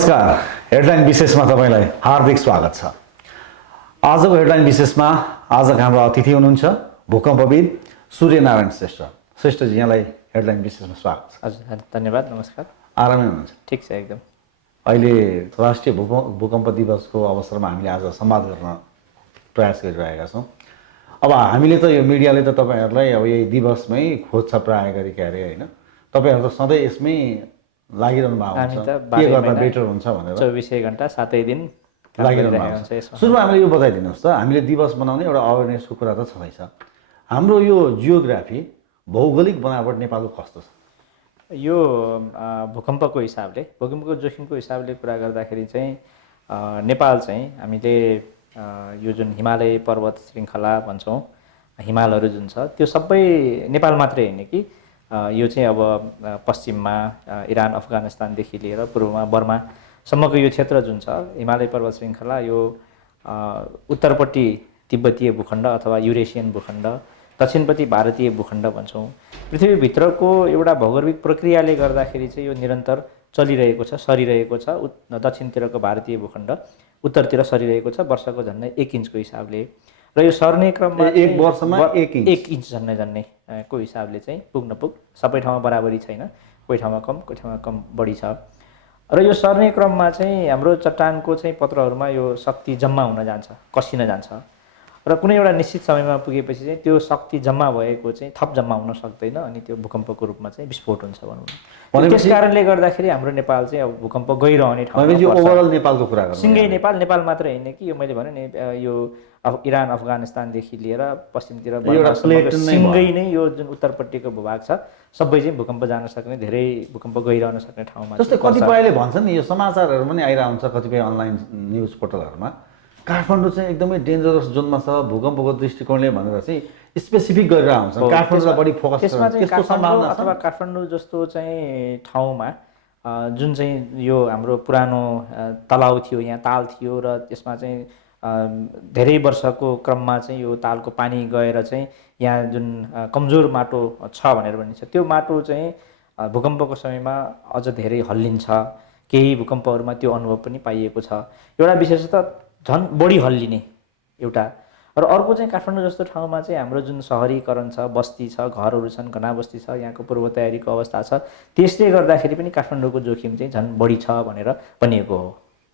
नमस्कार। हेडलाइन विशेषमा तपाईलाई हार्दिक स्वागत छ। आजको हेडलाइन विशेषमा आजका हाम्रो अतिथि हुनुहुन्छ भूकम्पविद सूर्यनारायण श्रेष्ठ। श्रेष्ठजी, यहाँलाई हेडलाइन विशेषमा स्वागत छ। हजुर, धन्यवाद। नमस्कार। आरामै हुनुहुन्छ? ठिक छ, एकदम। अहिले राष्ट्रिय भूकम्प दिवसको अवसरमा हामीले आज संवाद गर्न प्रयास गरिरहेका छौँ। अब हामीले त यो मिडियाले त तपाईहरुलाई अब यही दिवसमै खोज्छ प्राय गरी के अरे हैन, तपाईहरु त सधैँ यसमै लागिरहनु भएको हुन्छ, के गर्दा बेटर हुन्छ भनेर 24 घण्टा 7 दिन लागिरहनु भएको छ। सुरुमा हामीले यो बताइदिनुहोस् त, हामीले दिवस बनाउने एउटा अवेरनेसको कुरा त छँदैछ। हाम्रो यो जियोग्राफी भौगोलिक बनावट नेपालको कस्तो छ? यो भूकम्पको हिसाबले, भूकम्पको जोखिमको हिसाबले कुरा गर्दाखेरि चाहिँ नेपाल चाहिँ हामीले यो जुन हिमालय पर्वत श्रृङ्खला भन्छौँ, हिमालहरू जुन छ त्यो सबै नेपाल मात्रै हैन कि यो चाहिँ अब पश्चिममा इरान अफगानिस्तानदेखि लिएर पूर्वमा बर्मासम्मको यो क्षेत्र जुन छ हिमालय पर्वत श्रृङ्खला, यो उत्तरपट्टि तिब्बतीय भूखण्ड अथवा युरेसियन भूखण्ड, दक्षिणपट्टि भारतीय भूखण्ड भन्छौँ। पृथ्वीभित्रको एउटा भौगोलिक प्रक्रियाले गर्दाखेरि चाहिँ यो निरन्तर चलिरहेको छ, सरिरहेको छ। दक्षिणतिरको भारतीय भूखण्ड उत्तरतिर सरिरहेको छ वर्षको झन्डै 1 इन्चको हिसाबले, र यो सर्ने क्रममा एक वर्षमा 1 इन्च झन्डै को हिसाबले चाहिँ पुग सबै ठाउँमा बराबरी छैन, कोही ठाउँमा कम, कोही ठाउँमा कम बढी छ। र यो सर्ने क्रममा चाहिँ हाम्रो चट्टानको चाहिँ पत्रहरूमा यो शक्ति जम्मा हुन जान्छ, कसिन जान्छ, र कुनै एउटा निश्चित समयमा पुगेपछि चाहिँ त्यो शक्ति जम्मा भएको चाहिँ थप जम्मा हुन सक्दैन, अनि त्यो भूकम्पको रूपमा चाहिँ विस्फोट हुन्छ भनौँ। त्यस कारणले गर्दाखेरि हाम्रो नेपाल चाहिँ अब भूकम्प गइरहने ठाउँ ओभरअल नेपालको कुरा गर्नु, सिङ्गै नेपाल मात्र हैन कि यो मैले भने नि यो इरान अफगानिस्तानदेखि लिएर पश्चिमतिर सिङ्गै नै यो जुन उत्तरपट्टिको भूभाग छ सबै चाहिँ भूकम्प जान सक्ने, धेरै भूकम्प गइरहन सक्ने ठाउँमा। जस्तै कतिपयले भन्छन् नि, यो समाचारहरू पनि आइरहेको हुन्छ कतिपय अनलाइन न्युज पोर्टलहरूमा, काठमाडौँ चाहिँ एकदमै डेन्जरस जोनमा छ भूकम्पको दृष्टिकोणले भनेर चाहिँ स्पेसिफिक गरेर आउँछ। काठमाडौँलाई बढी फोकस त्यसमा चाहिँ त्यस्तो सम्भावना छ? अथवा काठमाडौँ जस्तो चाहिँ ठाउँमा जुन चाहिँ यो हाम्रो पुरानो तलाउ थियो, यहाँ ताल थियो, र त्यसमा चाहिँ धेरै वर्षको क्रममा चाहिँ यो तालको पानी गएर चाहिँ यहाँ जुन कमजोर माटो छ भनेर भनिन्छ, त्यो माटो चाहिँ भूकम्पको समयमा अझ धेरै हल्लिन्छ। केही भूकम्पहरूमा त्यो अनुभव पनि पाइएको छ। एउटा विशेषतः झन् बढी हल्लिने एउटा, र अर्को चाहिँ काठमाडौँ जस्तो ठाउँमा चाहिँ हाम्रो जुन सहरीकरण छ, बस्ती छ, घरहरू छन्, घना बस्ती छ, यहाँको पूर्व तयारीको अवस्था छ, त्यसले गर्दाखेरि पनि काठमाडौँको जोखिम चाहिँ झन् बढी छ भनेर भनिएको हो।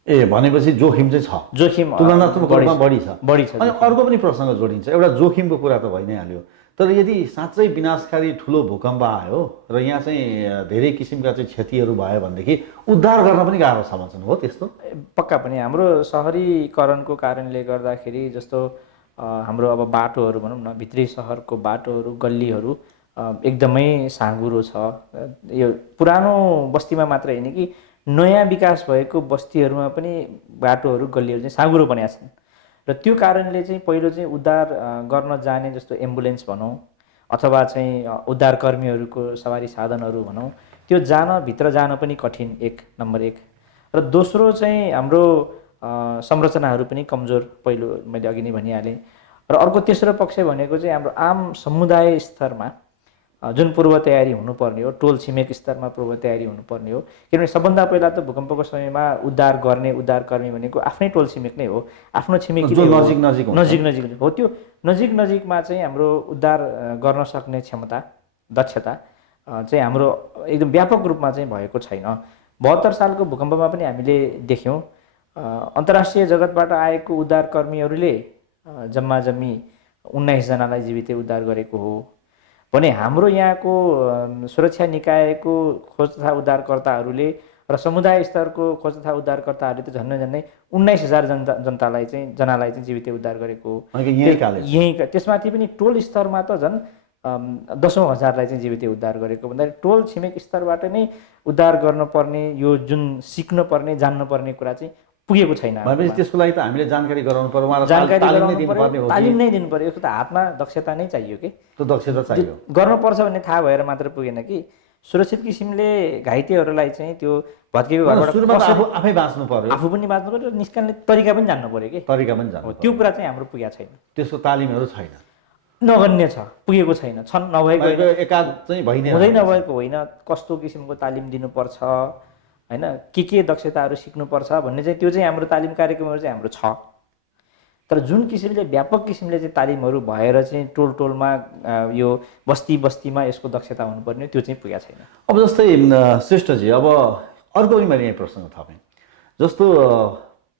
भनेपछि जोखिम चाहिँ छ, जोखिम तुलनात्मक रूपमा बढी छ। अनि अर्को पनि प्रसङ्ग जोडिन्छ, एउटा जोखिमको कुरा त भइ नै हाल्यो, तर यदि साँच्चै विनाशकारी ठुलो भूकम्प आयो र यहाँ चाहिँ धेरै किसिमका चाहिँ क्षतिहरू भयो भनेदेखि उद्धार गर्न पनि गाह्रो छ भन्छन्, हो त्यस्तो? पक्का पनि हाम्रो सहरीकरणको कारणले गर्दाखेरि जस्तो हाम्रो अब बाटोहरू भनौँ न, भित्री सहरको बाटोहरू, गल्लीहरू एकदमै साँघुरो छ। यो पुरानो बस्तीमा मात्र हैन कि नयाँ विकास भएको बस्तीहरूमा पनि बाटोहरू, गल्लीहरू चाहिँ साँघुरो बनेका छन्, र त्यो कारणले चाहिँ पहिलो चाहिँ उद्धार गर्न जाने जस्तो एम्बुलेन्स भनौँ अथवा चाहिँ उद्धारकर्मीहरूको सवारी साधनहरू भनौँ, त्यो भित्र जान पनि कठिन, नम्बर 1। र दोस्रो चाहिँ हाम्रो संरचनाहरू पनि कमजोर, पहिलो मैले अघि नै भनिहालेँ। र अर्को तेस्रो पक्ष भनेको चाहिँ हाम्रो आम समुदाय स्तरमा जुन पूर्व तयारी हुनुपर्ने हो, टोल छिमेक स्तरमा पूर्व तयारी हुनुपर्ने हो। किनभने सबभन्दा पहिला त भूकम्पको समयमा उद्धार गर्ने उद्धारकर्मी भनेको आफ्नै टोल छिमेक नै हो, आफ्नो छिमेकी नजिक हो। त्यो नजिकमा चाहिँ हाम्रो उद्धार गर्न सक्ने क्षमता, दक्षता चाहिँ हाम्रो एकदम व्यापक रूपमा चाहिँ भएको छैन। 72 सालको भूकम्पमा पनि हामीले देख्यौँ अन्तर्राष्ट्रिय जगतबाट आएको उद्धारकर्मीहरूले जम्मा 19 जनालाई जीवितै उद्धार गरेको हो भने हाम्रो यहाँको सुरक्षा निकायको खोज तथा उद्धारकर्ताहरूले र समुदाय स्तरको खोज तथा उद्धारकर्ताहरूले त झन्डै 19,000 जनालाई चाहिँ जीवितै उद्धार गरेको हो। यहीँ त्यसमाथि पनि टोल स्तरमा त झन् 10औं हजारलाई चाहिँ जीवितै उद्धार गरेको भन्दाखेरि टोल छिमेक स्तरबाट नै उद्धार गर्नुपर्ने, यो जुन सिक्नुपर्ने, जान्नुपर्ने कुरा चाहिँ पुगेको छैन। भनेपछि त्यसको लागि त हामीले जानकारी गराउनु पर्यो, तालिम नै दिनु पर्यो। यसको त हातमा दक्षता नै चाहियो कि, त्यो दक्षता चाहियो। गर्नुपर्छ भन्ने थाहा भएर मात्र पुगेन कि, सुरक्षित किसिमले घाइतेहरूलाई चाहिँ त्यो भत्केको घरबाट आफै बाँच्नु पर्यो, आफू पनि बाँच्नु पर्यो, निस्कने तरिका पनि जान्नु पर्यो कि, त्यो कुरा चाहिँ हाम्रो पुगेको छैन। त्यसको तालिमहरू छैन, नगन्य छ, पुगेको छैन, छन् नभएको एकाध चाहिँ हुँदै नभएको होइन। कस्तो किसिमको तालिम दिनुपर्छ, होइन के दक्षताहरू सिक्नुपर्छ भन्ने चाहिँ त्यो चाहिँ हाम्रो तालिम कार्यक्रमहरू चाहिँ हाम्रो छ। तर जुन किसिमले व्यापक किसिमले चाहिँ तालिमहरू भएर चाहिँ टोलमा यो बस्तीमा यसको दक्षता हुनुपर्ने त्यो चाहिँ पुगेको छैन। अब जस्तै श्रेष्ठजी, अब अर्को पनि मैले यहाँ प्रश्न थपेँ। जस्तो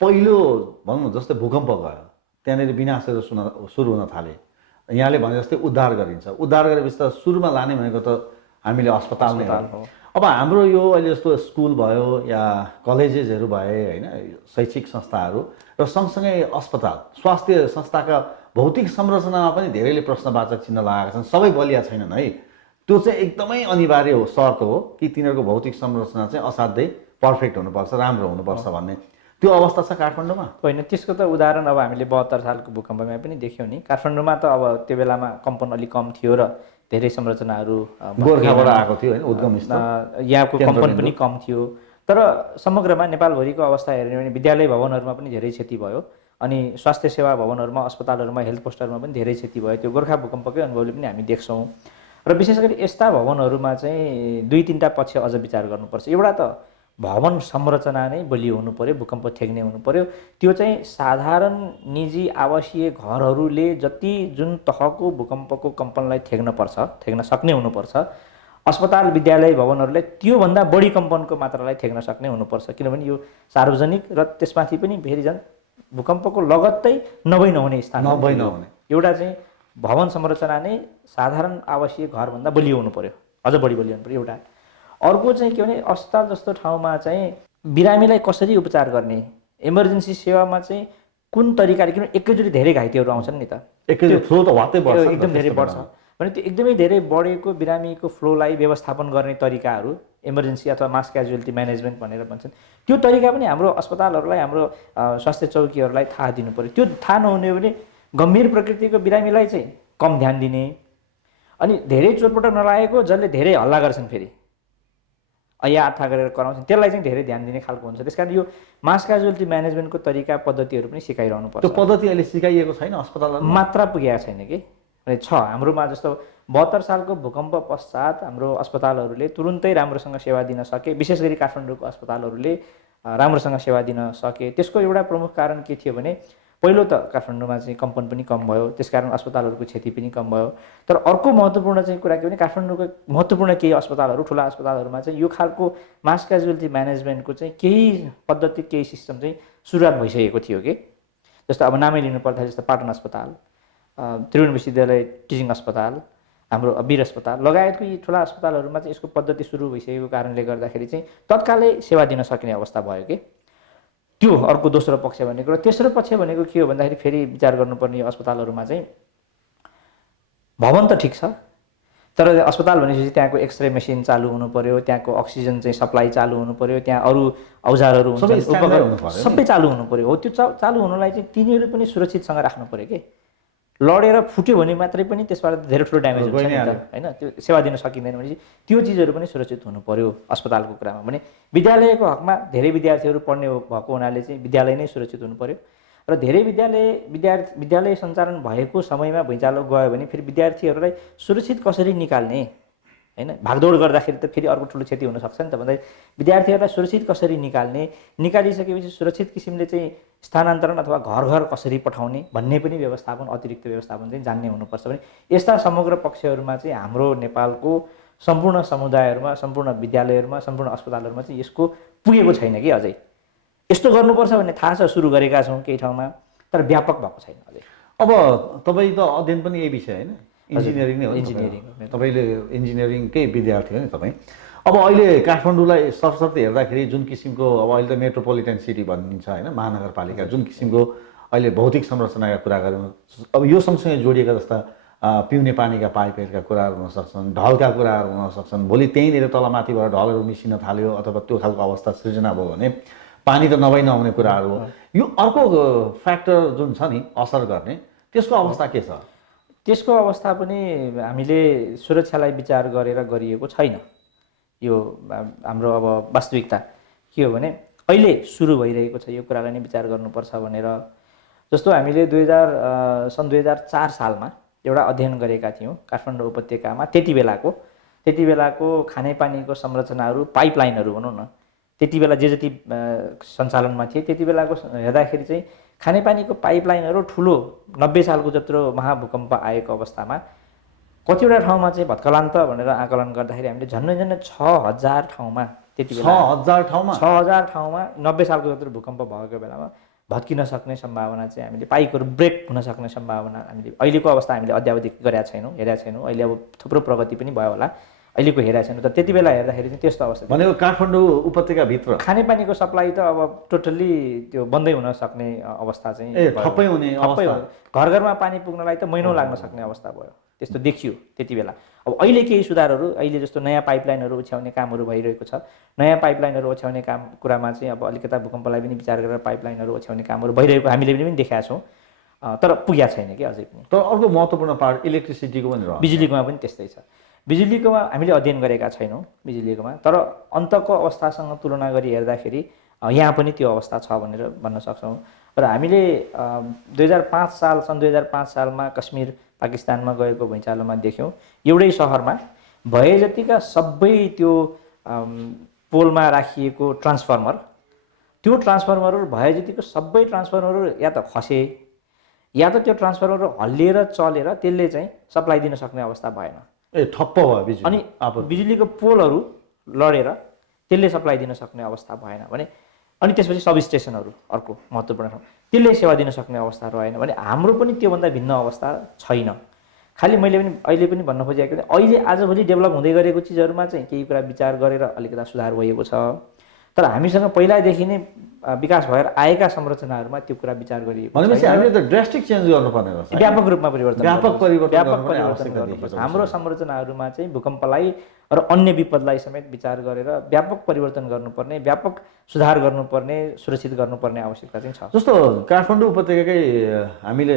पहिलो भनौँ न, जस्तै भूकम्प गयो, त्यहाँनिर विनाशहरू सुरु हुन थाले, यहाँले भने जस्तै उद्धार गरिन्छ, उद्धार गरेपछि त सुरुमा लाने भनेको त हामीले अस्पताल नै हो। अब हाम्रो यो अहिले जस्तो स्कुल भयो या कलेजेसहरू भए होइन, शैक्षिक संस्थाहरू र सँगसँगै अस्पताल स्वास्थ्य संस्थाका भौतिक संरचनामा पनि धेरैले प्रश्नवाचक चिन्ह लगाएका छन्। सबै बलिया छैनन् है, त्यो चाहिँ एकदमै अनिवार्य हो, शर्त हो कि तिनीहरूको भौतिक संरचना चाहिँ असाध्यै पर्फेक्ट हुनुपर्छ, राम्रो हुनुपर्छ भन्ने त्यो अवस्था छ काठमाडौँमा? होइन, त्यसको त उदाहरण अब हामीले 72 सालको भूकम्पमा पनि देख्यौँ नि। काठमाडौँमा त अब त्यो बेलामा कम्पन अलिक कम थियो र धेरै संरचनाहरू गोर्खाबाट आएको थियो होइन, उद्गम स्थल, यहाँको कम्पन पनि कम थियो। तर समग्रमा नेपालभरिको अवस्था हेर्ने भने विद्यालय भवनहरूमा पनि धेरै क्षति भयो, अनि स्वास्थ्य सेवा भवनहरूमा, अस्पतालहरूमा, हेल्थ पोस्टहरूमा पनि धेरै क्षति भयो। त्यो गोर्खा भूकम्पकै अनुभवले पनि हामी देख्छौँ। र विशेष गरी यस्ता भवनहरूमा चाहिँ 2-3टा पक्ष अझ विचार गर्नुपर्छ। एउटा त भवन संरचना नै बलियो हुनु पऱ्यो, भूकम्प ठेक्ने हुनु पऱ्यो। त्यो चाहिँ साधारण निजी आवासीय घरहरूले जति जुन तहको भूकम्पको कम्पनलाई ठेक्न सक्ने हुनुपर्छ, अस्पताल विद्यालय भवनहरूलाई त्योभन्दा बढी कम्पनको मात्रालाई ठेक्न सक्ने हुनुपर्छ। किनभने यो सार्वजनिक र त्यसमाथि पनि फेरि झन् भूकम्पको लगत्तै नहुने स्थान, एउटा चाहिँ भवन संरचना नै साधारण आवासीय घरभन्दा बलियो हुनु पऱ्यो, अझ बढी बलियो हुनु पऱ्यो एउटा। अर्को चाहिँ के भने अस्पताल जस्तो ठाउँमा चाहिँ बिरामीलाई कसरी उपचार गर्ने, इमर्जेन्सी सेवामा चाहिँ कुन तरिकाले, किनभने एकैचोटि धेरै घाइतेहरू आउँछन् नि त, एकदम धेरै बढ्छ भने त्यो एकदमै धेरै बढेको बिरामीको फ्लोलाई व्यवस्थापन गर्ने तरिकाहरू इमर्जेन्सी अथवा मास क्याजुअलिटी म्यानेजमेन्ट भनेर भन्छन्, त्यो तरिका पनि हाम्रो अस्पतालहरूलाई, हाम्रो स्वास्थ्य चौकीहरूलाई थाहा दिनु पऱ्यो। त्यो थाहा नहुने भने गम्भीर प्रकृतिको बिरामीलाई चाहिँ कम ध्यान दिने, अनि धेरै चोटपटक नलागेको जसले धेरै हल्ला गर्छन् फेरि आठा गरेर कराउँछन्, त्यसलाई चाहिँ धेरै ध्यान दिने खालको हुन्छ। त्यसकारण यो मास क्याजुअलिटी म्यानेजमेन्टको तरिका पद्धतिहरू पनि सिकाइरहनु पर्छ। त्यो पद्धति अहिले सिकाइएको छैन अस्पतालमा, मात्रा पुगेको छैन कि छ हाम्रोमा। जस्तो 72 सालको भूकम्प पश्चात हाम्रो अस्पतालहरूले तुरुन्तै राम्रोसँग सेवा दिन सके, विशेष गरी काठमाडौँको अस्पतालहरूले राम्रोसँग सेवा दिन सके। त्यसको एउटा प्रमुख कारण के थियो भने पहिलो त काठमाडौँमा चाहिँ कम्पन पनि कम भयो, त्यसकारण अस्पतालहरूको क्षति पनि कम भयो। तर अर्को महत्त्वपूर्ण चाहिँ कुरा के भने काठमाडौँको महत्त्वपूर्ण केही अस्पतालहरू, ठुला अस्पतालहरूमा चाहिँ यो खालको मास क्याजुअलिटी म्यानेजमेन्टको चाहिँ केही पद्धति, केही सिस्टम चाहिँ सुरुवात भइसकेको थियो कि। जस्तो अब नामै लिनु पर्दा जस्तो पाटन अस्पताल, त्रिभुवन विश्वविद्यालय टिचिङ अस्पताल, हाम्रो वीर अस्पताल लगायतको यी ठुला अस्पतालहरूमा चाहिँ यसको पद्धति सुरु भइसकेको कारणले गर्दाखेरि चाहिँ तत्कालै सेवा दिन सक्ने अवस्था भयो कि। त्यो अर्को दोस्रो पक्ष भनेको। र तेस्रो पक्ष भनेको के हो भन्दाखेरि फेरि विचार गर्नुपर्ने अस्पतालहरूमा चाहिँ भवन त ठिक छ, तर अस्पताल भनेपछि त्यहाँको एक्सरे मेसिन चालु हुनु पऱ्यो, त्यहाँको अक्सिजन चाहिँ सप्लाई चालु हुनु पऱ्यो, त्यहाँ अरू औजारहरू हुन्छन्, उपकरण सबै चालु हुनु पऱ्यो। हो त्यो चालु हुनुलाई चाहिँ तिनीहरू पनि सुरक्षितसँग राख्नु पऱ्यो कि। लडेर फुट्यो भने मात्रै पनि त्यसबाट धेरै ठुलो ड्यामेज हुन्छ नि त होइन, त्यो सेवा दिन सकिँदैन भनेपछि त्यो चिजहरू पनि सुरक्षित हुनु पऱ्यो अस्पतालको कुरामा। भने विद्यालयको हकमा धेरै विद्यार्थीहरू पढ्ने भएको हुनाले चाहिँ विद्यालय नै सुरक्षित हुनु पऱ्यो। र धेरै विद्यालय सञ्चालन भएको समयमा भुइँचालो गयो भने फेरि विद्यार्थीहरूलाई सुरक्षित कसरी निकाल्ने होइन, भागदौड गर्दाखेरि त फेरि अर्को ठुलो क्षति हुनसक्छ नि त। भन्दा विद्यार्थीहरूलाई सुरक्षित कसरी निकालिसकेपछि सुरक्षित किसिमले चाहिँ स्थानान्तरण अथवा घर कसरी पठाउने भन्ने पनि व्यवस्थापन, अतिरिक्त व्यवस्थापन चाहिँ जान्ने हुनुपर्छ। भने यस्ता समग्र पक्षहरूमा चाहिँ हाम्रो नेपालको सम्पूर्ण समुदायहरूमा, सम्पूर्ण विद्यालयहरूमा, सम्पूर्ण अस्पतालहरूमा चाहिँ यसको पुगेको छैन कि अझै। यस्तो गर्नुपर्छ भन्ने थाहा छ, सुरु गरेका छौँ केही ठाउँमा, तर व्यापक भएको छैन अझै। अब तपाईँ त अध्ययन पनि यही विषय होइन, इन्जिनियरिङ नै हो, तपाईँले इन्जिनियरिङकै विद्यार्थी हो नि तपाईँ। अब अहिले काठमाडौँलाई सरसर्ती हेर्दाखेरि जुन किसिमको, अब अहिले त मेट्रोपोलिटन सिटी भनिन्छ होइन, महानगरपालिका, जुन किसिमको अहिले भौतिक संरचनाका कुरा गऱ्यौँ, अब यो सँगसँगै जोडिएका जस्ता पिउने पानीका पाइपहरूका कुराहरू हुनसक्छन्, ढलका कुराहरू हुनसक्छन्। भोलि त्यहीँनिर तलमाथिबाट ढलहरू मिसिन थाल्यो अथवा त्यो खालको अवस्था सृजना भयो भने पानी त नहुने कुराहरू हो। यो अर्को फ्याक्टर जुन छ नि असर गर्ने, त्यसको अवस्था के छ? त्यसको अवस्था पनि हामीले सुरक्षालाई विचार गरेर गरिएको छैन। यो हाम्रो अब वास्तविकता के हो भने अहिले सुरु भइरहेको छ, यो कुरालाई नै विचार गर्नुपर्छ भनेर। जस्तो हामीले सन् 2004 सालमा एउटा अध्ययन गरेका थियौँ काठमाडौँ उपत्यकामा। त्यति बेलाको खानेपानीको संरचनाहरू, पाइपलाइनहरू भनौँ न, त्यति बेला जे जति सञ्चालनमा थिए त्यति बेलाको हेर्दाखेरि चाहिँ खानेपानीको पाइपलाइनहरू ठुलो 90 सालको जत्रो महाभूकम्प आएको अवस्थामा कतिवटा ठाउँमा चाहिँ भत्कलान्त भनेर आकलन गर्दाखेरि हामीले झन्डै 6000 ठाउँमा त्यति बेला 6000 ठाउँमा 6000 ठाउँमा 90 सालको जत्रो भूकम्प भएको बेलामा भत्किन सक्ने सम्भावना चाहिँ हामीले पाइपहरू ब्रेक हुन सक्ने सम्भावना हामीले अहिलेको अवस्था हामीले अद्यावधिक गरेका छैनौँ, हेरेका छैनौँ। अहिले अब थुप्रो प्रगति पनि भयो होला, अहिलेको हेरेका छैनौँ। तर त्यति बेला हेर्दाखेरि चाहिँ त्यस्तो अवस्था भनेको काठमाडौँ उपत्यकाभित्र खानेपानीको सप्लाई त अब टोटल्ली त्यो बन्दै हुन सक्ने अवस्था चाहिँ ठप्पै हुने घर घरमा पानी पुग्नलाई त महिनौँ लाग्न सक्ने अवस्था भयो, त्यस्तो देखियो त्यति बेला। अब अहिले केही सुधारहरू, अहिले जस्तो नयाँ पाइपलाइनहरू ओछ्याउने कामहरू भइरहेको छ। नयाँ पाइपलाइनहरू ओछ्याउने काम कुरामा चाहिँ अब अलिकता भूकम्पलाई पनि विचार गरेर पाइपलाइनहरू ओछ्याउने कामहरू भइरहेको हामीले पनि देखाएको छौँ, तर पुगेको छैन कि अझै पनि। तर अर्को महत्त्वपूर्ण पार्ट इलेक्ट्रिसिटीको पनि रह्यो। बिजुलीकोमा पनि त्यस्तै छ। बिजुलीकोमा हामीले अध्ययन गरेका छैनौँ बिजुलीकोमा, तर अन्तको अवस्थासँग तुलना गरी हेर्दाखेरि यहाँ पनि त्यो अवस्था छ भनेर भन्न सक्छौँ। र हामीले 2005 साल सन् 2005 सालमा कश्मीर पाकिस्तानमा गएको भुइँचालोमा देख्यौँ एउटै सहरमा भए जतिका सबै त्यो पोलमा राखिएको ट्रान्सफर्मर, त्यो ट्रान्सफर्मरहरू भए जतिको सबै ट्रान्सफर्मरहरू या त खसे या त त्यो ट्रान्सफर्मरहरू हल्लिएर चलेर त्यसले चाहिँ सप्लाई दिन सक्ने अवस्था भएन। ठप्प भयो बिजुली। अनि बिजुलीको पोलहरू लडेर त्यसले सप्लाई दिन सक्ने अवस्था भएन भने, अनि त्यसपछि सब स्टेसनहरू अर्को महत्त्वपूर्ण ठाउँ, त्यसले सेवा दिन सक्ने अवस्था रहेन भने हाम्रो पनि त्योभन्दा भिन्न अवस्था छैन। खालि मैले पनि अहिले पनि भन्न खोजेको थिएँ, अहिले आजभोलि डेभलप हुँदै गरेको चिजहरूमा चाहिँ केही कुरा विचार गरेर अलिकता सुधार भएको छ, तर हामीसँग पहिलादेखि नै विकास भएर आएका संरचनाहरूमा त्यो कुरा विचार गरिएको छ। भनेपछि हामीले त ड्रास्टिक चेन्ज गर्नुपर्ने रहेछ, व्यापक रूपमा परिवर्तन गर्नुपर्छ। हाम्रो संरचनाहरूमा चाहिँ भूकम्पलाई र अन्य विपदलाई समेत विचार गरेर व्यापक परिवर्तन गर्नुपर्ने, व्यापक सुधार गर्नुपर्ने, सुरक्षित गर्नुपर्ने आवश्यकता चाहिँ छ। जस्तो काठमाडौँ उपत्यकाकै हामीले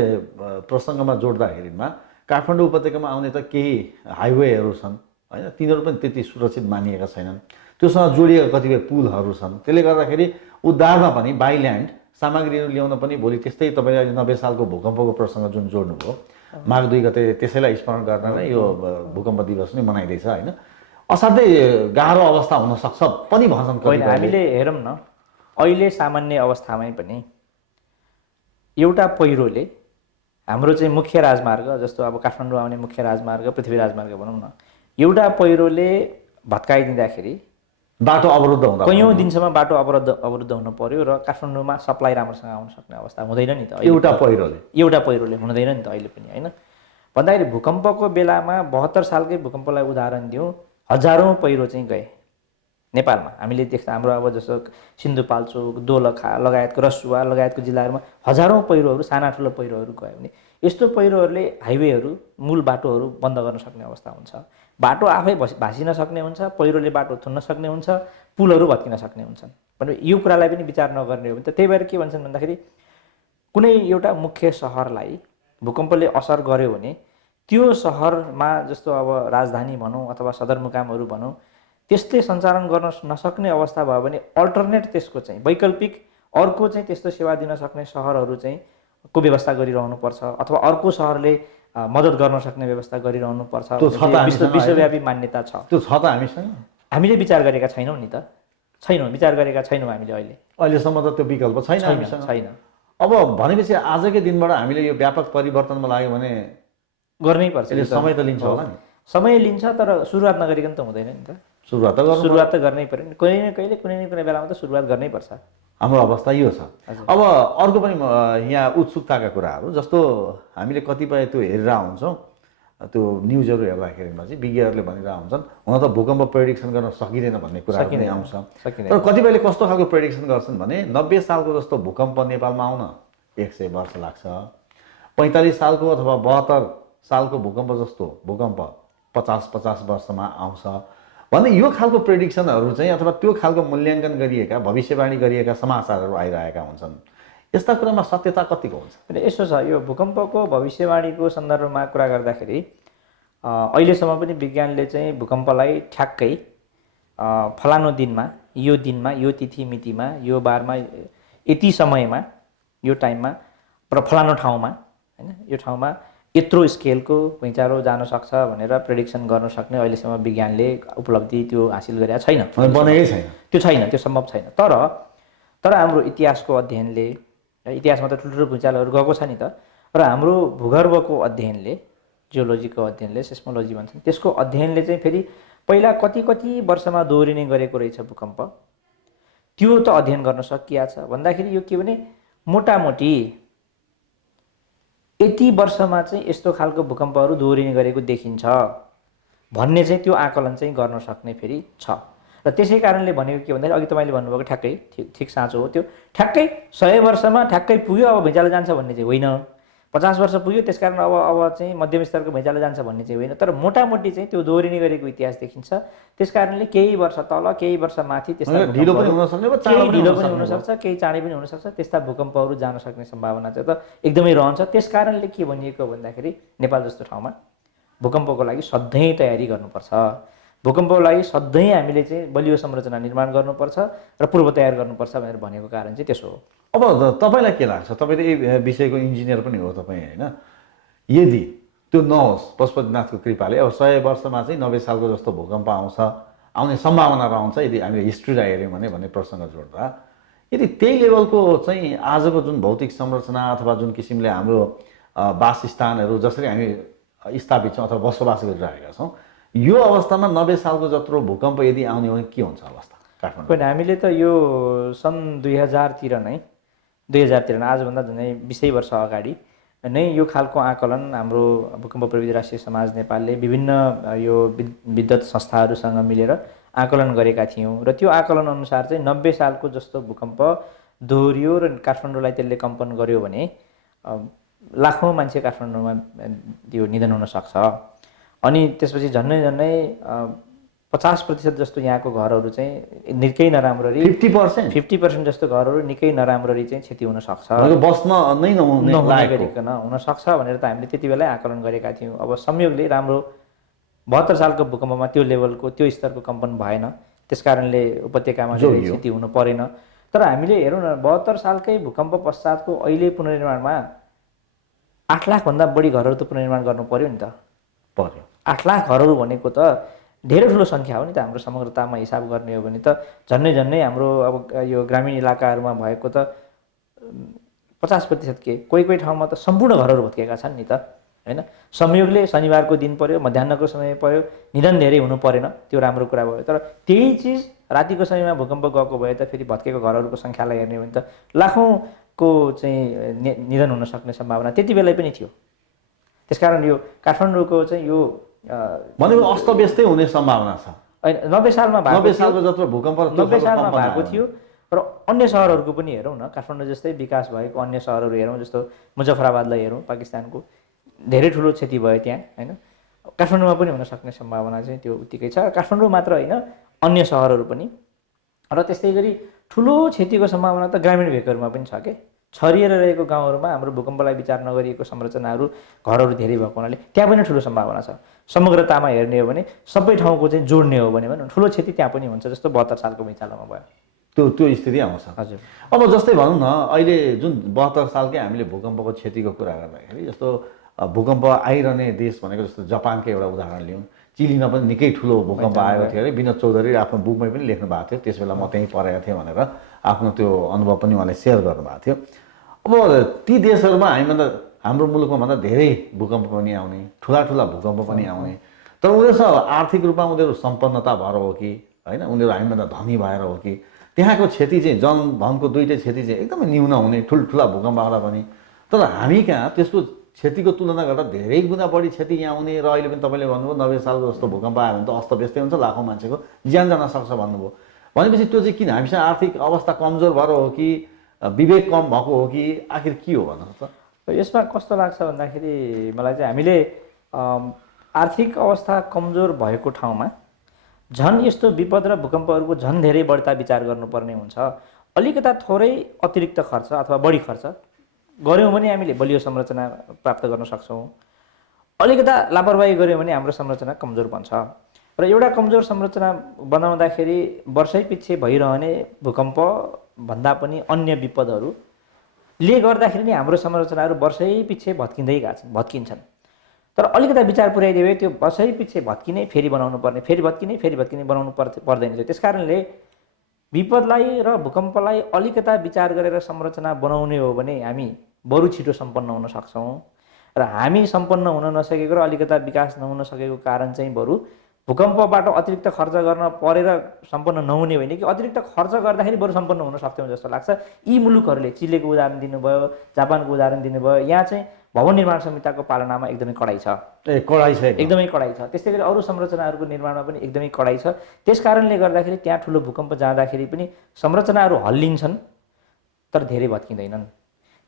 प्रसङ्गमा जोड्दाखेरिमा काठमाडौँ उपत्यकामा आउने त केही हाइवेहरू छन् होइन, तिनीहरू पनि त्यति सुरक्षित मानिएका छैनन्। त्योसँग जोडिएका कतिपय पुलहरू छन्, त्यसले गर्दाखेरि उद्धारमा पनि बाइल्यान्ड सामग्रीहरू ल्याउन पनि भोलि त्यस्तै तपाईँले अहिले 90 सालको भूकम्पको प्रसङ्ग जुन जोड्नुभयो, माघ 2 गते त्यसैलाई स्मरण गर्न नै यो भूकम्प दिवस नै मनाइँदैछ होइन। असाध्यै गाह्रो अवस्था हुनसक्छ पनि भन्छन्। होइन, हामीले हेरौँ न, अहिले सामान्य अवस्थामै पनि एउटा पहिरोले हाम्रो चाहिँ मुख्य राजमार्ग, जस्तो अब काठमाडौँ आउने मुख्य राजमार्ग, पृथ्वी राजमार्ग भनौँ न, एउटा पहिरोले भत्काइदिँदाखेरि बाटो अवरुद्ध हुँदा कैयौँ दिनसम्म बाटो अवरुद्ध हुनु पर्यो र काठमाडौँमा सप्लाई राम्रोसँग आउन सक्ने अवस्था हुँदैन नि त। एउटा पहिरोले हुँदैन नि त अहिले पनि होइन। भन्दाखेरि भूकम्पको बेलामा 72 सालकै भूकम्पलाई उदाहरण दिउँ, हजारौँ पहिरो चाहिँ गए नेपालमा। हामीले देख्छ हाम्रो अब जस्तो सिन्धुपाल्चोक, दोलखा लगायतको, रसुवा लगायतको जिल्लाहरूमा हजारौँ पहिरोहरू, साना ठुलो पहिरोहरू गयो भने यस्तो पहिरोहरूले हाइवेहरू, मूल बाटोहरू बन्द गर्न सक्ने अवस्था हुन्छ। बाटो आफै भासिन सक्ने हुन्छ, पहिरोले बाटो थुन्न सक्ने हुन्छ, पुलहरू भत्किन सक्ने हुन्छन्। भने यो कुरालाई पनि विचार नगर्ने हो भने त त्यही भएर के भन्छन् भन्दाखेरि कुनै एउटा मुख्य सहरलाई भूकम्पले असर गर्यो भने त्यो सहरमा जस्तो अब राजधानी भनौँ अथवा सदरमुकामहरू भनौँ, त्यसले सञ्चालन गर्न नसक्ने अवस्था भयो भने अल्टरनेट त्यसको चाहिँ वैकल्पिक अर्को चाहिँ त्यस्तो सेवा दिन सक्ने सहरहरू चाहिँ को व्यवस्था गरिरहनुपर्छ, अथवा अर्को सहरले मद्दत गर्न सक्ने व्यवस्था गरिरहनुपर्छ। विश्वव्यापी मान्यता छ, त्यो छ त हामीसँग। हामीले विचार गरेका छैनौँ नि त, विचार गरेका छैनौँ हामीले अहिलेसम्म त त्यो विकल्प छैन। अब भनेपछि आजकै दिनबाट हामीले यो व्यापक परिवर्तनमा लाग्यो भने गर्नै पर्छ। समय त लिन्छ होला नि, समय लिन्छ, तर सुरुवात नगरिकन त हुँदैन नि त। सुरुवात त गर्नै पर्यो नि, कहिले न कहिले कुनै न कुनै बेलामा त सुरुवात गर्नै पर्छ। हाम्रो अवस्था यो छ। अब अर्को पनि यहाँ उत्सुकताका कुराहरू, जस्तो हामीले कतिपय त्यो हेरेर हुन्छौँ, त्यो न्युजहरू हेर्दाखेरिमा चाहिँ विज्ञहरूले भनिरहेको हुन्छन् हुन त भूकम्प प्रेडिक्सन गर्न सकिँदैन भन्ने कुरा पनि आउँछ। तर कतिपयले कस्तो खालको प्रेडिक्सन गर्छन् भने 90 सालको जस्तो भूकम्प नेपालमा आउन 100 वर्ष लाग्छ, 45 सालको अथवा 72 सालको भूकम्प जस्तो भूकम्प 50 वर्षमा आउँछ भन्ने यो खालको प्रेडिक्सनहरू चाहिँ अथवा त्यो खालको मूल्याङ्कन गरिएका, भविष्यवाणी गरिएका समाचारहरू आइरहेका हुन्छन्। यस्ता कुरामा सत्यता कतिको हुन्छ? यसो छ, यो भूकम्पको भविष्यवाणीको सन्दर्भमा कुरा गर्दाखेरि अहिलेसम्म पनि विज्ञानले चाहिँ भूकम्पलाई ठ्याक्कै फलानु दिनमा, यो तिथि मितिमा, यो बारमा, यति समयमा, यो टाइममा र फलानु ठाउँमा होइन, यो ठाउँमा यत्रो स्केलको भुइँचालो जान सक्छ भनेर प्रेडिक्सन गर्न सक्ने अहिलेसम्म विज्ञानले उपलब्धि त्यो हासिल गरेका छैन, बनेकै छैन, त्यो छैन, त्यो सम्भव छैन। तर हाम्रो इतिहासको अध्ययनले, इतिहासमा त ठुल्ठुलो भुइँचालोहरू गएको छ नि त, र हाम्रो भूगर्भको अध्ययनले, जियोलोजीको अध्ययनले, सेस्मोलोजी भन्छन्, त्यसको अध्ययनले चाहिँ फेरि पहिला कति कति वर्षमा दोहोरिने गरेको रहेछ भूकम्प, त्यो त अध्ययन गर्न सकिया छ। भन्दाखेरि यो के भने मोटामोटी यति वर्षमा चाहिँ यस्तो खालको भूकम्पहरू दोहोरिने गरेको देखिन्छ भन्ने चाहिँ त्यो आकलन चाहिँ गर्न सक्ने फेरि छ। र त्यसै कारणले भनेको के भन्दाखेरि अघि तपाईँले भन्नुभएको ठ्याक्कै ठिक साँचो हो, त्यो ठ्याक्कै 100 वर्षमा ठ्याक्कै पुग्यो अब भुइँचालो जान्छ भन्ने चाहिँ होइन, 50 वर्ष पुग्यो त्यसकारण अब चाहिँ मध्यम स्तरको भुइँचालो जान्छ भन्ने चाहिँ होइन। तर मोटामोटी चाहिँ त्यो दोहोरिने गरेको इतिहास देखिन्छ। त्यस कारणले केही वर्ष तल केही वर्ष माथि त्यस्ता ढिलो पनि हुन सक्ने, ढिलो पनि हुनसक्छ, केही चाँडै पनि हुनसक्छ, त्यस्ता भूकम्पहरू जान सक्ने सम्भावना चाहिँ त एकदमै रहन्छ। त्यस कारणले के भनिएको भन्दाखेरि नेपाल जस्तो ठाउँमा भूकम्पको लागि सधैँ तयारी गर्नुपर्छ, भूकम्पको लागि सधैँ हामीले चाहिँ बलियो संरचना निर्माण गर्नुपर्छ र पूर्व तयार गर्नुपर्छ भनेर भनेको कारण चाहिँ त्यसो हो। अब तपाईँलाई के लाग्छ, तपाईँ त यही विषयको इन्जिनियर पनि हो तपाईँ होइन, यदि त्यो नहोस् पशुपतिनाथको कृपाले अब 100 वर्षमा चाहिँ 90 सालको जस्तो भूकम्प आउने सम्भावना रहन्छ यदि हामीले हिस्ट्रीलाई हेऱ्यौँ भने भन्ने प्रसङ्ग जोड्दा, यदि त्यही लेभलको चाहिँ आजको जुन भौतिक संरचना अथवा जुन किसिमले हाम्रो वासस्थानहरू जसरी हामी स्थापित छौँ अथवा बसोबास गरिरहेका छौँ, यो अवस्थामा 90 सालको जत्रो भूकम्प यदि आउने हो भने के हुन्छ अवस्था काठमाडौँ? होइन, हामीले त यो सन् 2000तिर नै आजभन्दा झन्डै 20 वर्ष अगाडि नै यो खालको आकलन हाम्रो भूकम्प प्रविधि राष्ट्रिय समाज नेपालले विभिन्न यो विद्वत संस्थाहरूसँग मिलेर आकलन गरेका थियौँ। र त्यो आकलन अनुसार चाहिँ 90 सालको जस्तो भूकम्प दोहोरियो र काठमाडौँलाई त्यसले कम्पन गर्यो भने लाखौँ मान्छे काठमाडौँमा त्यो निधन हुन सक्छ। अनि त्यसपछि झन्नै 50% जस्तो यहाँको घरहरू चाहिँ निकै नराम्ररी 50% जस्तो घरहरू निकै नराम्ररी चाहिँ क्षति हुन सक्छ, बस्न नै नहुन हुनसक्छ भनेर त हामीले त्यति बेलै आकलन गरेका थियौँ। अब संयोगले राम्रो 72 सालको भूकम्पमा त्यो लेभलको त्यो स्तरको कम्पन भएन, त्यस कारणले उपत्यकामा धेरै क्षति हुनु परेन। तर हामीले हेरौँ न 72 सालकै भूकम्प पश्चातको अहिले पुनर्निर्माणमा 8 लाखभन्दा बढी घरहरू त पुनर्निर्माण गर्नु पर्यो नि त। 8 लाख घरहरू भनेको त धेरै ठुलो सङ्ख्या हो नि त। हाम्रो समग्रतामा हिसाब गर्ने हो भने त झन्नै हाम्रो अब यो ग्रामीण इलाकाहरूमा भएको त 50% के कोही ठाउँमा त सम्पूर्ण घरहरू भत्केका छन् नि त होइन। संयोगले शनिबारको दिन पर्यो, मध्याहको समय पर्यो, निधन धेरै हुनु परेन, त्यो राम्रो कुरा भयो। तर त्यही चिज रातिको समयमा भूकम्प गएको भए त फेरि भत्केको घरहरूको सङ्ख्यालाई हेर्ने हो भने त लाखौँको चाहिँ निधन हुन सक्ने सम्भावना त्यति बेलै पनि थियो। त्यसकारण यो काठमाडौँको चाहिँ यो भनेको अस्तव्यस्तै हुने सम्भावना छ। होइन, 90 सालमा भएको थियो र अन्य सहरहरूको पनि हेरौँ न, काठमाडौँ जस्तै विकास भएको अन्य सहरहरू हेरौँ, जस्तो मुजफ्फराबादलाई हेरौँ, पाकिस्तानको धेरै ठुलो क्षति भयो त्यहाँ होइन। काठमाडौँमा पनि हुन सक्ने सम्भावना चाहिँ त्यो उत्तिकै छ। काठमाडौँ मात्र होइन, अन्य सहरहरू पनि। र त्यस्तै गरी ठुलो क्षतिको सम्भावना त ग्रामीण भेगहरूमा पनि छ के। छरिएर रहेको गाउँहरूमा हाम्रो भूकम्पलाई विचार नगरिएको संरचनाहरू घरहरू धेरै भएको हुनाले त्यहाँ पनि ठुलो सम्भावना छ। समग्रतामा हेर्ने हो भने सबै ठाउँको चाहिँ जोड्ने हो भने ठुलो क्षति त्यहाँ पनि हुन्छ, जस्तो 72 सालको भुइँचालोमा भयो त्यो स्थिति आउँछ। हजुर। अब जस्तै भनौँ न अहिले जुन 72 सालकै हामीले भूकम्पको क्षतिको कुरा गर्दाखेरि, जस्तो भूकम्प आइरहने देश भनेको जस्तो जापानकै एउटा उदाहरण लियौँ, चिलीमा पनि निकै ठुलो भूकम्प आएको थियो अरे। विनोद चौधरी आफ्नो बुकमै पनि लेख्नु भएको थियो, त्यस बेला म त्यहीँ पढेको थिएँ भनेर आफ्नो त्यो अनुभव पनि उहाँले सेयर गर्नुभएको थियो। अब ती देशहरूमा हाम्रो मुलुकमा भन्दा धेरै भूकम्प पनि आउने, ठुला भूकम्प पनि आउने, तर उनीहरूसँग आर्थिक रूपमा उनीहरू सम्पन्नता भएर हो कि होइन, उनीहरू हामीभन्दा धनी भएर हो कि त्यहाँको क्षति चाहिँ जनधनको दुइटै क्षति चाहिँ एकदमै न्यून हुने, ठुल्ठुला भूकम्प आउँदा पनि। तर हामी कहाँ त्यसको क्षतिको तुलना गर्दा धेरै गुणा बढी क्षति यहाँ आउने। र अहिले पनि तपाईँले भन्नुभयो 90 सालको जस्तो भूकम्प आयो भने त अस्तव्यस्तै हुन्छ, लाखौँ मान्छेको ज्यान जान सक्छ भन्नुभयो। भनेपछि त्यो चाहिँ किन हामीसँग आर्थिक अवस्था कमजोर भएर हो कि विवेक कम भएको हो कि आखिर के हो भन्नुहोस् त? यसमा कस्तो लाग्छ भन्दाखेरि मलाई चाहिँ हामीले आर्थिक अवस्था कमजोर भएको ठाउँमा झन् यस्तो विपद र भूकम्पहरूको झन् धेरै बढ्ता विचार गर्नुपर्ने हुन्छ। अलिकता थोरै अतिरिक्त खर्च अथवा बढी खर्च गऱ्यौँ भने हामीले बलियो संरचना प्राप्त गर्न सक्छौँ। अलिकता लापरवाही गऱ्यौँ भने हाम्रो संरचना कमजोर बन्छ। र एउटा कमजोर संरचना बनाउँदाखेरि वर्षै पछि भइरहने भूकम्प भन्दा पनि अन्य विपदहरूले गर्दाखेरि नै हाम्रो संरचनाहरू वर्षै पछि भत्किन्छन्। तर अलिकता विचार पुर्याइदियो भए त्यो बसै पछि भत्किने फेरि बनाउनु पर्ने, फेरि भत्किने बनाउनु पर्दैन थियो। त्यस कारणले विपदलाई र भूकम्पलाई अलिकता विचार गरेर संरचना बनाउने हो भने हामी बरु छिटो सम्पन्न हुन सक्छौँ। र हामी सम्पन्न हुन नसकेको र अलिकता विकास नहुन सकेको कारण चाहिँ बरु भूकम्पबाट अतिरिक्त खर्च गर्न परेर सम्पन्न नहुने होइन कि अतिरिक्त खर्च गर्दाखेरि बरु सम्पन्न हुन सक्थ्यौँ जस्तो लाग्छ। यी मुलुकहरूले चिलेको उदाहरण दिनुभयो, जापानको उदाहरण दिनुभयो, यहाँ चाहिँ भवन निर्माण संहिताको पालनामा एकदमै कडाइ छ। कडाइ छ, एकदमै कडाइ छ। त्यस्तै गरी अरू संरचनाहरूको निर्माणमा पनि एकदमै कडाइ छ। त्यस कारणले गर्दाखेरि त्यहाँ ठुलो भूकम्प जाँदाखेरि पनि संरचनाहरू हल्लिन्छन् तर धेरै भत्किँदैनन्।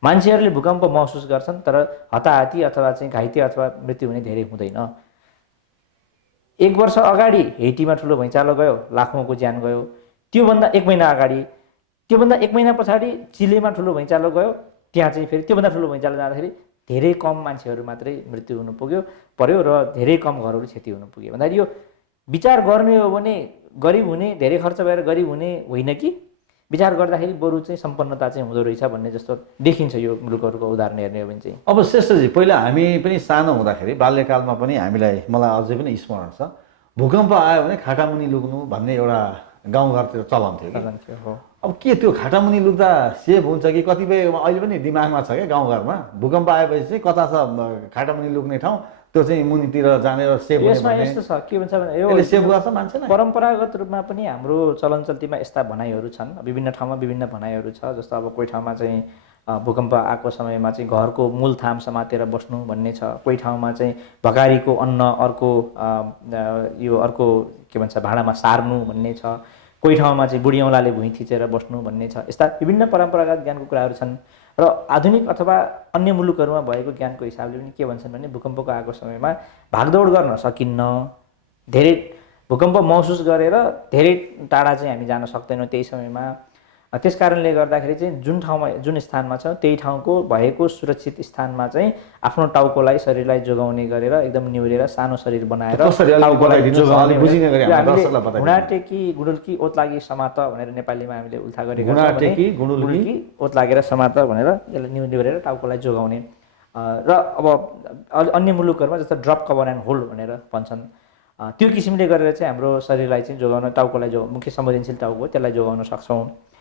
मान्छेहरूले भूकम्प महसुस गर्छन् तर हताहती अथवा चाहिँ घाइते अथवा मृत्यु हुने धेरै हुँदैन। 1 वर्ष अगाडि हेटीमा ठुलो भुइँचालो गयो, लाखौँको ज्यान गयो। त्योभन्दा 1 महिना अगाडि, त्योभन्दा 1 महिना पछाडि चिलेमा ठुलो भुइँचालो गयो, त्यहाँ चाहिँ फेरि त्योभन्दा ठुलो भुइँचालो जाँदाखेरि धेरै कम मान्छेहरू मात्रै मृत्यु हुनु पर्यो र धेरै कम घरहरू क्षति हुनु पुग्यो। भन्दाखेरि यो विचार गर्ने हो भने गरिब हुने, धेरै खर्च भएर गरिब हुने होइन कि विचार गर्दाखेरि बरु चाहिँ सम्पन्नता चाहिँ हुँदो रहेछ भन्ने जस्तो देखिन्छ यो मुलुकहरूको उदाहरण हेर्ने हो भने चाहिँ। अब श्रेष्ठजी, पहिला हामी पनि सानो हुँदाखेरि बाल्यकालमा पनि मलाई अझै पनि स्मरण छ, भूकम्प आयो भने खाटामुनि लुक्नु भन्ने एउटा गाउँघरतिर चलन थियो। अब के त्यो खाटामुनि लुक्दा सेभ हुन्छ कि कतिपय अहिले पनि दिमागमा छ क्या गाउँघरमा, भूकम्प आएपछि चाहिँ कता छ खाटामुनि लुक्ने ठाउँ, त्यो चाहिँ मुनितिर जाने र सेभ हुने। यसमा यस्तो छ के भन्छ भने यो सेभ गर्छ मान्छेलाई। परम्परागत रूपमा पनि हाम्रो चलनचल्तीमा यस्ता भनाइहरू छन्। विभिन्न ठाउँमा विभिन्न भनाइहरू छ। जस्तो अब कोही ठाउँमा चाहिँ भूकम्प आएको समयमा चाहिँ घरको मूल थाम समातेर बस्नु भन्ने छ। कोही ठाउँमा चाहिँ भकारीको अन्न अर्को के भन्छ भाँडामा सार्नु भन्ने छ। कोही ठाउँमा चाहिँ बुढी औँलाले भुइँ थिचेर बस्नु भन्ने छ। यस्ता विभिन्न परम्परागत ज्ञानको कुराहरू छन्। र आधुनिक अथवा अन्य मुलुकहरूमा भएको ज्ञानको हिसाबले पनि के भन्छन् भने भूकम्पको आएको समयमा भागदौड गर्न सकिन्न, धेरै भूकम्प महसुस गरेर धेरै टाढा चाहिँ हामी जान सक्दैनौँ त्यही समयमा। त्यस कारणले गर्दाखेरि चाहिँ जुन स्थानमा छ त्यही ठाउँको भएको सुरक्षित स्थानमा चाहिँ आफ्नो टाउकोलाई शरीरलाई जोगाउने गरेर एकदम निहुरेर सानो शरीर बनाएर घुँडाटेकी गुडुल्की ओत लागि समात भनेर नेपालीमा हामीले उल्था गरेका छौँ। गुडुल्की ओत लागेर समात भनेर यसलाई निहुरेर टाउकोलाई जोगाउने। र अब अन्य मुलुकहरूमा जस्तो ड्रप कभर एन्ड होल्ड भनेर भन्छन्, त्यो किसिमले गरेर चाहिँ हाम्रो शरीरलाई चाहिँ जोगाउन, टाउकोलाई मुख्य संवेदनशील टाउको त्यसलाई जोगाउन सक्छौँ।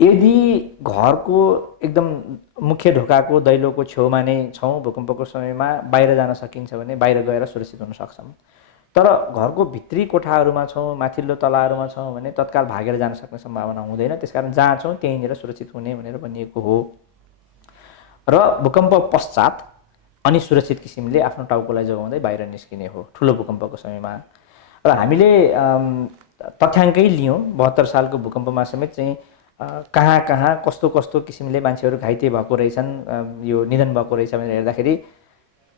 यदि घरको एकदम मुख्य ढोकाको दैलोको छेउमा नै छौँ भूकम्पको समयमा बाहिर जान सकिन्छ भने बाहिर गएर सुरक्षित हुन सक्छौँ। तर घरको भित्री कोठाहरूमा छौँ, माथिल्लो तलाहरूमा छौँ भने तत्काल भागेर जान सक्ने सम्भावना हुँदैन। त्यसकारण जहाँ छौँ त्यहीँनिर सुरक्षित हुने भनेर भनिएको हो। र भूकम्प पश्चात अनि सुरक्षित किसिमले आफ्नो टाउकोलाई जोगाउँदै बाहिर निस्किने हो ठुलो भूकम्पको समयमा। र हामीले तथ्याङ्कै लियौँ 72 सालको भूकम्पमा समेत चाहिँ कहाँ कस्तो किसिमले मान्छेहरू घाइते भएको रहेछन्, यो निधन भएको रहेछ भनेर हेर्दाखेरि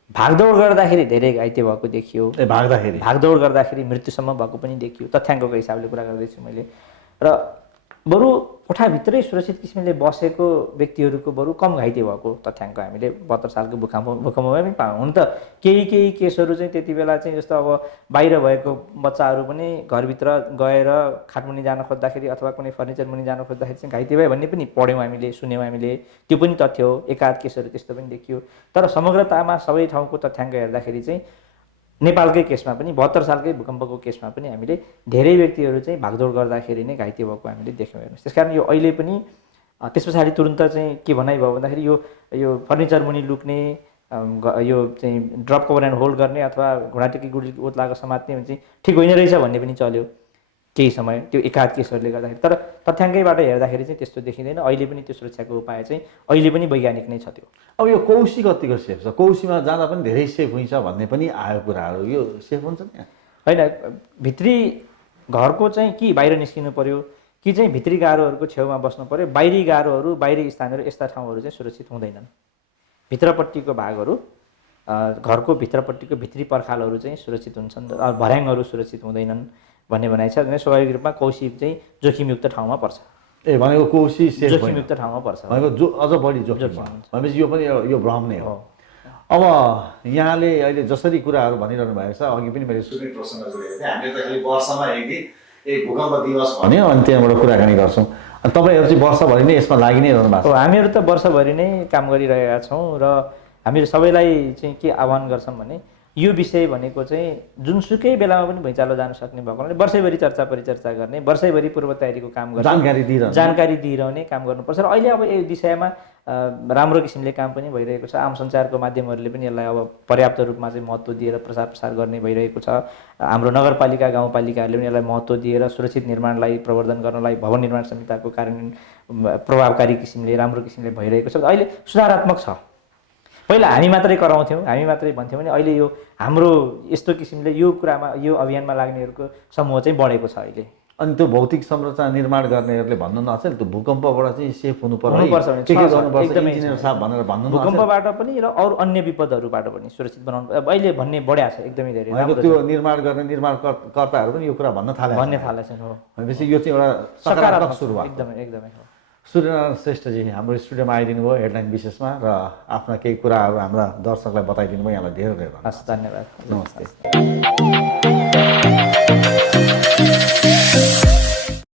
भागदौड गर्दाखेरि धेरै घाइते भएको देखियो। भागदौड गर्दाखेरि मृत्युसम्म भएको पनि देखियो। तथ्याङ्कको हिसाबले कुरा गर्दैछु मैले। र बरु कोठाभित्रै सुरक्षित किसिमले बसेको व्यक्तिहरूको बरु कम घाइते भएको तथ्याङ्क हामीले 72 सालको भूकम्पमा पनि पायौँ। हुन त केही केसहरू चाहिँ त्यति बेला चाहिँ जस्तो अब बाहिर भएको बच्चाहरू पनि घरभित्र गएर खाटमुनि जान खोज्दाखेरि अथवा कुनै फर्निचर मुनि जान खोज्दाखेरि चाहिँ घाइते भयो भन्ने पनि पढ्यौँ हामीले, सुन्यौँ हामीले। त्यो पनि तथ्य हो। एकाध केसहरू त्यस्तो पनि देखियो। तर समग्रतामा सबै ठाउँको तथ्याङ्क हेर्दाखेरि चाहिँ नेपालकै केसमा पनि 72 सालकै भूकम्पको केसमा पनि हामीले धेरै व्यक्तिहरू चाहिँ भागदौड गर्दाखेरि नै घाइते भएको हामीले देख्यौँ। हेर्नुहोस्, त्यसकारण यो अहिले पनि त्यस पछाडि तुरुन्त चाहिँ के भनाइ भयो भन्दाखेरि यो फर्निचर मुनि लुक्ने, यो चाहिँ ड्रप कभर एन्ड होल्ड गर्ने अथवा घुँडाटेकी गुडुल्की ओत लागेर समात्ने चाहिँ ठिक होइन रहेछ भन्ने पनि चल्यो केही समय, त्यो एकाध केसहरूले गर्दाखेरि। तर तथ्याङ्कैबाट हेर्दाखेरि चाहिँ त्यस्तो देखिँदैन। अहिले पनि त्यो सुरक्षाको उपाय चाहिँ अहिले पनि वैज्ञानिक नै छ त्यो। अब यो कौशी कतिको सेफ छ? कौशीमा जाँदा पनि धेरै सेफ हुन्छ भन्ने पनि आयो कुराहरू, यो सेफ हुन्छ नि? होइन, भित्री घरको चाहिँ कि बाहिर निस्किनु पर्यो कि चाहिँ भित्री गाह्रोहरूको छेउमा बस्नु पर्यो। बाहिरी गाह्रोहरू, बाहिरी स्थानहरू, यस्ता ठाउँहरू चाहिँ सुरक्षित हुँदैनन्। भित्रपट्टिको भागहरू, घरको भित्रपट्टिको भित्री पर्खालहरू चाहिँ सुरक्षित हुन्छन्, भर्याङहरू सुरक्षित हुँदैनन् भन्ने भनाइ छ। स्वाभाविक रूपमा कौशी चाहिँ जोखिमयुक्त ठाउँमा पर्छ। भनेको कौशी जोखिमयुक्त ठाउँमा पर्छ भनेको अझ बढी जोखिम भनेपछि यो पनि यो भ्रम नै हो। अब यहाँले अहिले जसरी कुराहरू भनिरहनु भएको छ, अघि पनि मैले सुरुमै प्रसङ्ग जोडेको थिएँ, हामीले त खालि वर्षमा एक भूकम्प दिवस भन्यो अनि त्यहाँबाट कुराकानी गर्छौँ। अनि तपाईँहरू चाहिँ वर्षभरि नै यसमा लागि नै रहनु भएको छ? हामीहरू त वर्षभरि नै काम गरिरहेका छौँ र हामीहरू सबैलाई चाहिँ के आह्वान गर्छौँ भने यो विषय भनेको चाहिँ जुनसुकै बेलामा पनि भुइँचालो जान सक्ने भएको हुनाले वर्षैभरि चर्चा परिचर्चा गर्ने, वर्षैभरि पूर्व तयारीको काम गर्ने, जानकारी दिइरहने काम गर्नुपर्छ। र अहिले अब यो विषयमा राम्रो किसिमले काम पनि भइरहेको छ। आम सञ्चारको माध्यमहरूले पनि यसलाई अब पर्याप्त रूपमा चाहिँ महत्त्व दिएर प्रचार प्रसार गर्ने भइरहेको छ। हाम्रो नगरपालिका गाउँपालिकाहरूले पनि यसलाई महत्त्व दिएर सुरक्षित निर्माणलाई प्रवर्धन गर्नलाई भवन निर्माण संहिताको कार्यान्वयन प्रभावकारी किसिमले राम्रो किसिमले भइरहेको छ। अहिले सुधारात्मक छ। पहिला हामी मात्रै कराउँथ्यौँ, हामी मात्रै भन्थ्यौँ भने अहिले यो हाम्रो यस्तो किसिमले यो कुरामा यो अभियानमा लाग्नेहरूको समूह चाहिँ बढेको छ अहिले। अनि त्यो भौतिक संरचना निर्माण गर्नेहरूले भन्नु नआएको छ त्यो भूकम्पबाट चाहिँ सेफ हुनुपर्छ भने के गर्नुपर्छ इन्जिनियर साहब भनेर भन्नु भूकम्पबाट पनि र अरू अन्य विपदहरूबाट पनि सुरक्षित बनाउनु अहिले भन्ने बढ्या छ एकदमै धेरै। त्यो निर्माण गर्ने निर्माणकर्ताहरू पनि यो कुरा भन्न थालेछन् हो। भनेपछि यो चाहिँ एउटा सकारात्मक सुरुवात एकदमै एकदमै हो। सूर्यनारायण श्रेष्ठजी हाम्रो स्टुडियोमा आइदिनु भयो हेडलाइन विशेषमा र आफ्ना केही कुराहरू हाम्रा दर्शकलाई बताइदिनु भयो। यहाँलाई धेरै धेरै धन्यवाद। नमस्ते।